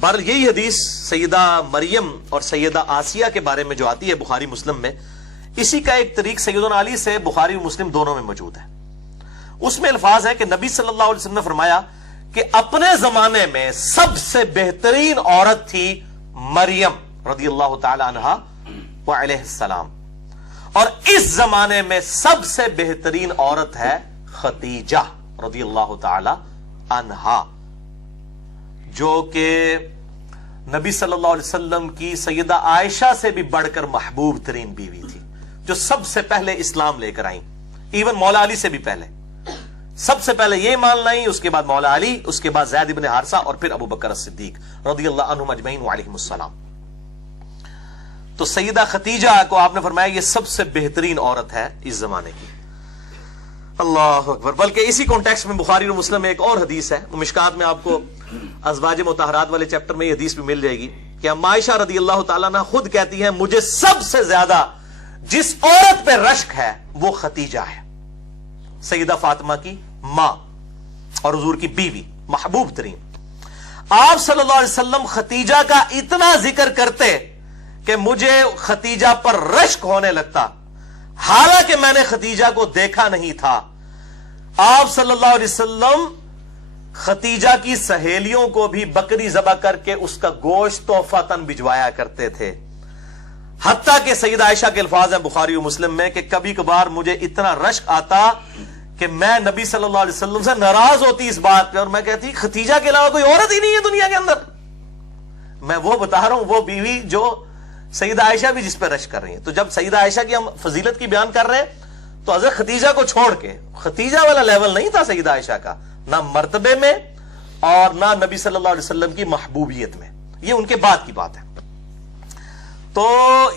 بہرحال یہی حدیث سیدہ مریم اور سیدہ آسیہ کے بارے میں جو آتی ہے بخاری مسلم میں، اسی کا ایک طریق سیدنا علی سے بخاری اور مسلم دونوں میں موجود ہے۔ اس میں الفاظ ہے کہ نبی صلی اللہ علیہ وسلم نے فرمایا کہ اپنے زمانے میں سب سے بہترین عورت تھی مریم رضی اللہ تعالی عنہا وعلیہ السلام، اور اس زمانے میں سب سے بہترین عورت ہے خدیجہ رضی اللہ تعالی عنہا، جو کہ نبی صلی اللہ علیہ وسلم کی سیدہ عائشہ سے بھی بڑھ کر محبوب ترین بیوی تھی، جو سب سے پہلے اسلام لے کر آئیں، ایون مولا علی سے بھی پہلے۔ سب سے پہلے یہ مان لائیں، اس کے بعد مولا علی، اس کے بعد زید بن حارثہ، اور پھر ابو بکر الصدیق رضی اللہ عنہم اجمعین وعلیہم السلام۔ تو سیدہ خدیجہ کو آپ نے فرمایا یہ سب سے بہترین عورت ہے اس زمانے کی۔ اللہ اکبر۔ بلکہ اسی کانٹیکسٹ میں بخاری اور مسلم میں ایک اور حدیث ہے، مشکات میں آپ کو ازواج مطہرات والے چیپٹر میں یہ حدیث بھی مل جائے گی کہ اما عائشہ رضی اللہ تعالیٰ عنہ خود کہتی ہیں مجھے سب سے زیادہ جس عورت پہ رشک ہے وہ خدیجہ ہے، سیدہ فاطمہ کی ماں اور حضور کی بیوی، محبوب ترین۔ آپ صلی اللہ علیہ وسلم خدیجہ کا اتنا ذکر کرتے کہ مجھے خدیجہ پر رشک ہونے لگتا، حالانکہ میں نے خدیجہ کو دیکھا نہیں تھا۔ آپ صلی اللہ علیہ وسلم خدیجہ کی سہیلیوں کو بھی بکری ذبح کر کے اس کا گوشت تحفۃً بھجوایا کرتے تھے، حتیٰ کہ سیدہ عائشہ کے الفاظ ہیں بخاری و مسلم میں کہ کبھی کبھار مجھے اتنا رشک آتا کہ میں نبی صلی اللہ علیہ وسلم سے ناراض ہوتی اس بات پہ، اور میں کہتی خدیجہ کے علاوہ کوئی عورت ہی نہیں ہے دنیا کے اندر۔ میں وہ بتا رہا ہوں، وہ بیوی جو سیدہ عائشہ بھی جس پہ رشک کر رہی ہیں۔ تو جب سیدہ عائشہ کی ہم فضیلت کی بیان کر رہے ہیں تو حضرت خدیجہ کو چھوڑ کے، خدیجہ والا لیول نہیں تھا سیدہ عائشہ کا، نہ مرتبے میں اور نہ نبی صلی اللہ علیہ وسلم کی محبوبیت میں، یہ ان کے بعد کی بات ہے۔ تو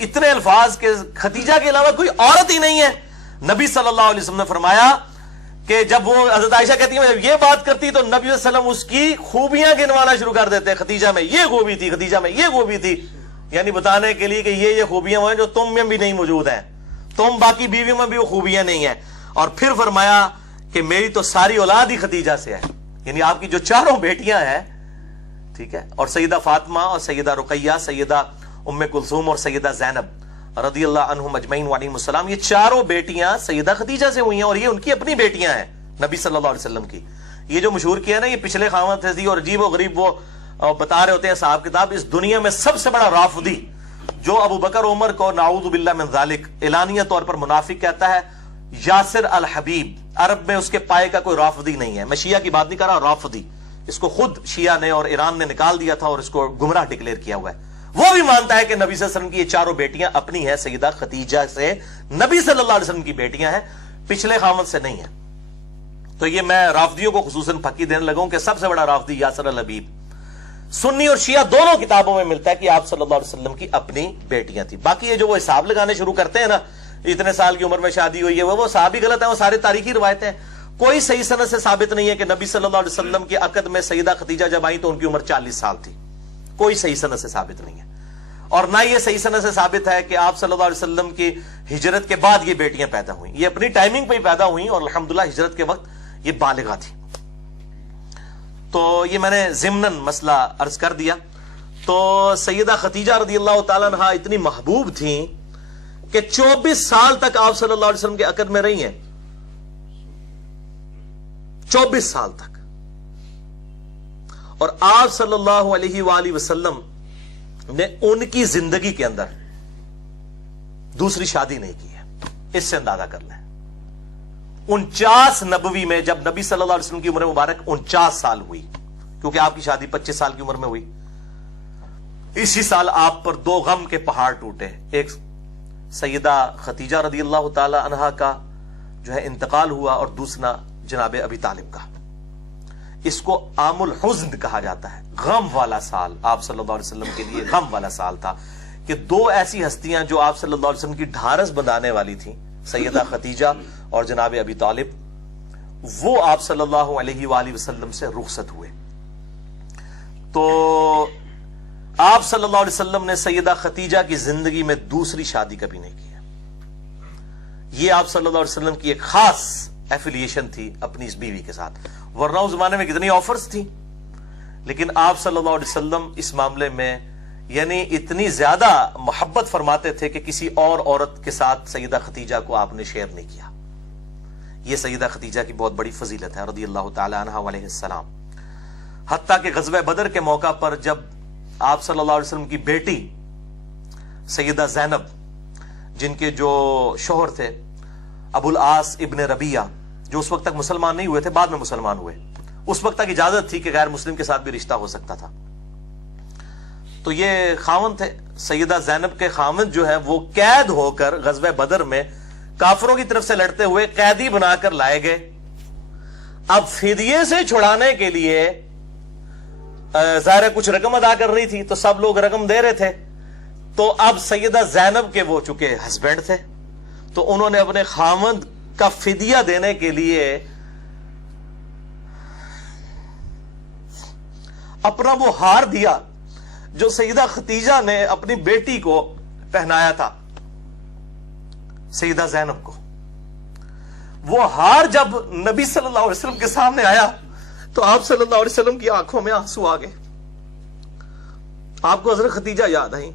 اتنے الفاظ کہ خدیجہ کے علاوہ کوئی عورت ہی نہیں ہے۔ نبی صلی اللہ علیہ وسلم نے فرمایا کہ جب وہ حضرت عائشہ کہتی ہیں جب یہ بات کرتی تو نبی صلی اللہ علیہ وسلم اس کی خوبیاں گنوانا شروع کر دیتے، خدیجہ میں یہ خوبی تھی، خدیجہ میں یہ خوبی تھی، یعنی بتانے کے لیے کہ یہ خوبیاں ہیں جو تم میں بھی نہیں موجود ہیں، تم باقی بیویوں میں بھی وہ خوبیاں نہیں ہیں۔ اور پھر فرمایا کہ میری تو ساری اولاد ہی خدیجہ سے ہے، یعنی آپ کی جو چاروں بیٹیاں ہیں، ٹھیک ہے، اور سیدہ فاطمہ اور سیدہ رقیہ، سیدہ ام کلثوم اور سیدہ زینب رضی اللہ عنہم اجمعین وعلیہم السلام، یہ چاروں بیٹیاں سیدہ خدیجہ سے ہوئی ہیں، اور یہ ان کی اپنی بیٹیاں ہیں نبی صلی اللہ علیہ وسلم کی۔ یہ جو مشہور کیا نا، یہ پچھلے خاوند تھے اور عجیب و غریب وہ بتا رہے ہوتے ہیں صاحب کتاب، اس دنیا میں سب سے بڑا رافضی جو ابو بکر عمر کو نعوذ باللہ من ذالک اعلانیہ طور پر منافق کہتا ہے، یاسر الحبیب، عرب میں اس کے پائے کا کوئی رافضی نہیں ہے۔ میں شیعہ کی بات نہیں کر رہا، رافضی، اس کو خود شیعہ نے اور ایران نے نکال دیا تھا اور اس کو گمراہ ڈکلیئر کیا ہوا ہے۔ وہ بھی مانتا ہے کہ نبی صلی اللہ علیہ وسلم کی یہ چاروں بیٹیاں اپنی ہیں، سیدہ خدیجہ سے نبی صلی اللہ علیہ وسلم کی بیٹیاں ہیں، پچھلے خامد سے نہیں ہیں۔ تو یہ میں رافضیوں کو خصوصاً پھکی دینے لگوں کہ سب سے بڑا رافضی یاسر الحبیب، سنی اور شیعہ دونوں کتابوں میں ملتا ہے کہ آپ صلی اللہ علیہ وسلم کی اپنی بیٹیاں تھیں۔ باقی یہ جو وہ حساب لگانے شروع کرتے ہیں نا، اتنے سال کی عمر میں شادی ہوئی ہے، وہ صحابی غلط ہیں، وہ سارے تاریخی روایتیں ہیں۔ کوئی صحیح سند سے ثابت نہیں ہے کہ نبی صلی اللہ علیہ وسلم کے عقد میں سیدہ خدیجہ جب آئی تو ان کی عمر 40 سال تھی، کوئی صحیح سند سے ثابت نہیں ہے۔ اور نہ یہ صحیح سند سے ثابت ہے کہ آپ صلی اللہ علیہ وسلم کی ہجرت کے بعد یہ بیٹیاں پیدا ہوئیں، یہ اپنی ٹائمنگ پہ ہی پیدا ہوئیں اور الحمدللہ ہجرت کے وقت یہ بالغہ تھی۔ تو یہ میں نے ضمناً مسئلہ عرض کر دیا۔ تو سیدہ خدیجہ رضی اللہ تعالیٰ عنہا اتنی محبوب تھیں کہ 24 سال تک آپ صلی اللہ علیہ وسلم کے عقد میں رہی ہیں، 24 سال تک، اور آپ صلی اللہ علیہ وآلہ وسلم نے ان کی زندگی کے اندر دوسری شادی نہیں کی ہے۔ اس سے اندازہ کر لیں 49 نبوی میں جب نبی صلی اللہ علیہ وسلم کی عمر مبارک 49 سال ہوئی، کیونکہ آپ کی شادی 25 سال کی عمر میں ہوئی، اسی سال آپ پر 2 غم کے پہاڑ ٹوٹے، ایک سیدہ خدیجہ رضی اللہ تعالی عنہا کا جو ہے انتقال ہوا، اور دوسرا جناب ابی طالب کا۔ اس کو عام الحزن کہا جاتا ہے، غم والا سال آپ صلی اللہ علیہ وسلم کے لیے غم والا سال تھا کہ 2 ایسی ہستیاں جو آپ صلی اللہ علیہ وسلم کی ڈھارس بندھانے والی تھیں، سیدہ خدیجہ اور جناب ابی طالب، وہ آپ صلی اللہ علیہ وآلہ وسلم سے رخصت ہوئے۔ تو آپ صلی اللہ علیہ وسلم نے سیدہ خدیجہ کی زندگی میں دوسری شادی کبھی نہیں کی ہے۔ یہ آپ صلی اللہ علیہ وسلم کی ایک خاص ایفیلیشن تھی اپنی اس بیوی کے ساتھ، ورنہ اس زمانے میں کتنی آفرز تھیں، لیکن آپ صلی اللہ علیہ وسلم اس معاملے میں یعنی اتنی زیادہ محبت فرماتے تھے کہ کسی اور عورت کے ساتھ سیدہ خدیجہ کو آپ نے شیئر نہیں کیا. یہ سیدہ خدیجہ کی بہت بڑی فضیلت ہے رضی اللہ تعالی عنہا علیہ السلام. حتیٰ کہ غزوہ بدر کے موقع پر جب آپ صلی اللہ علیہ وسلم کی بیٹی سیدہ زینب، جن کے جو شوہر تھے ابو العاص ابن ربیعہ، جو اس وقت تک مسلمان نہیں ہوئے تھے، بعد میں مسلمان ہوئے، اس وقت تک اجازت تھی کہ غیر مسلم کے ساتھ بھی رشتہ ہو سکتا تھا. تو یہ خاوند تھے، سیدہ زینب کے خاوند جو ہے وہ قید ہو کر غزوہ بدر میں کافروں کی طرف سے لڑتے ہوئے قیدی بنا کر لائے گئے. اب فدیے سے چھڑانے کے لیے ظاہر کچھ رقم ادا کر رہی تھی تو سب لوگ رقم دے رہے تھے. تو اب سیدہ زینب کے وہ چونکہ ہسبینڈ تھے تو انہوں نے اپنے خاوند کا فدیہ دینے کے لیے اپنا وہ ہار دیا جو سیدہ خدیجہ نے اپنی بیٹی کو پہنایا تھا، سیدہ زینب کو. وہ ہار جب نبی صلی اللہ علیہ وسلم کے سامنے آیا تو آپ صلی اللہ علیہ وسلم کی آنکھوں میں آنسو آ گئے. آپ کو حضرت خدیجہ یاد آئی.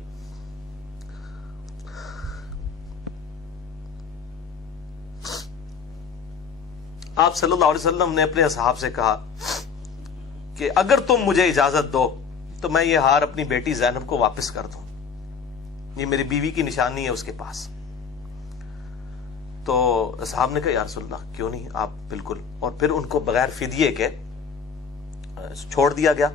آپ صلی اللہ علیہ وسلم نے اپنے اصحاب سے کہا کہ اگر تم مجھے اجازت دو تو میں یہ ہار اپنی بیٹی زینب کو واپس کر دوں، یہ میری بیوی کی نشانی ہے اس کے پاس. تو اصحاب نے کہا یا رسول اللہ کیوں نہیں، آپ بالکل. اور پھر ان کو بغیر فدیے کے چھوڑ دیا گیا.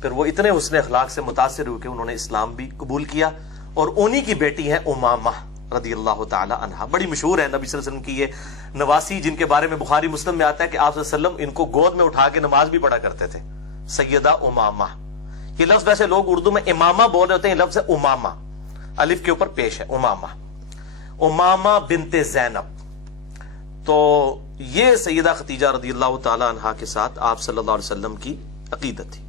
پھر وہ اتنے حسن اخلاق سے متاثر ہوئے کہ انہوں نے اسلام بھی قبول کیا. اور انہی کی بیٹی ہے امامہ رضی اللہ تعالی عنہا. بڑی مشہور ہے نبی صلی اللہ علیہ وسلم کی یہ نواسی، جن کے بارے میں بخاری مسلم میں آتا ہے کہ آپ صلی اللہ علیہ وسلم ان کو گود میں اٹھا کے نماز بھی پڑھا کرتے تھے. سیدہ امامہ، یہ لفظ ویسے لوگ اردو میں امامہ بول رہے ہوتے ہیں، یہ لفظ ہے امامہ، الف کے اوپر پیش ہے امامہ، امامہ بنت زینب. تو یہ سیدہ خدیجہ رضی اللہ تعالی عنہا کے ساتھ آپ صلی اللہ علیہ وسلم کی عقیدت تھی.